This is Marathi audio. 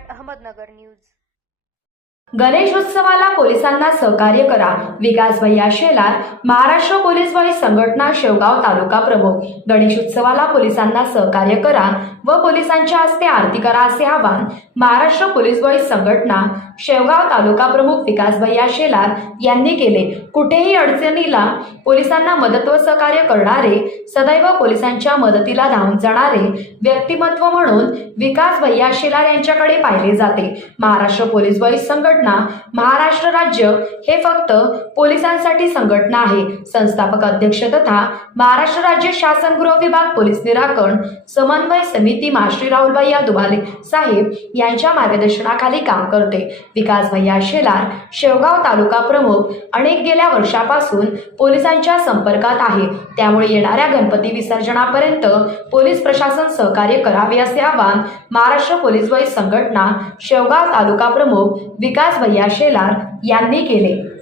અમદાવાદ અહમદનગર ન્યૂઝ गणेशोत्सवाला पोलिसांना सहकार्य करा. विकास भैया शेलार महाराष्ट्र पोलीस वाईस संघटना शेवगाव तालुका प्रमुख. गणेशोत्सवाला पोलिसांना सहकार्य करा व पोलिसांच्या हस्ते आरती करा असे आवाहन महाराष्ट्र पोलीस वाईस संघटना शेवगाव तालुका प्रमुख विकास भैया शेलार यांनी केले. कुठेही अडचणीला पोलिसांना मदत व सहकार्य करणारे सदैव पोलिसांच्या मदतीला धावून जाणारे व्यक्तिमत्व म्हणून विकास भैया शेलार यांच्याकडे पाहिले जाते. महाराष्ट्र पोलीस वाईस संघटना संघटना महाराष्ट्र राज्य हे फक्त पोलिसांसाठी संघटना आहे. संस्थापक अध्यक्ष तथा महाराष्ट्र राज्य शासन गृह विभाग पोलीस निराकरण समन्वय समिती माश्री राहुलभैया दुभाले साहेब यांच्या मार्गदर्शनाखाली काम करते. विकास भैया शेलार शेवगाव तालुका प्रमुख अनेक गेल्या वर्षापासून पोलिसांच्या संपर्कात आहे. त्यामुळे येणाऱ्या गणपती विसर्जनापर्यंत पोलीस प्रशासन सहकार्य करावे असे आवाहन महाराष्ट्र पोलीस वाईस संघटना शेवगाव तालुका प्रमुख विकास भैया शेलार यांनी केले.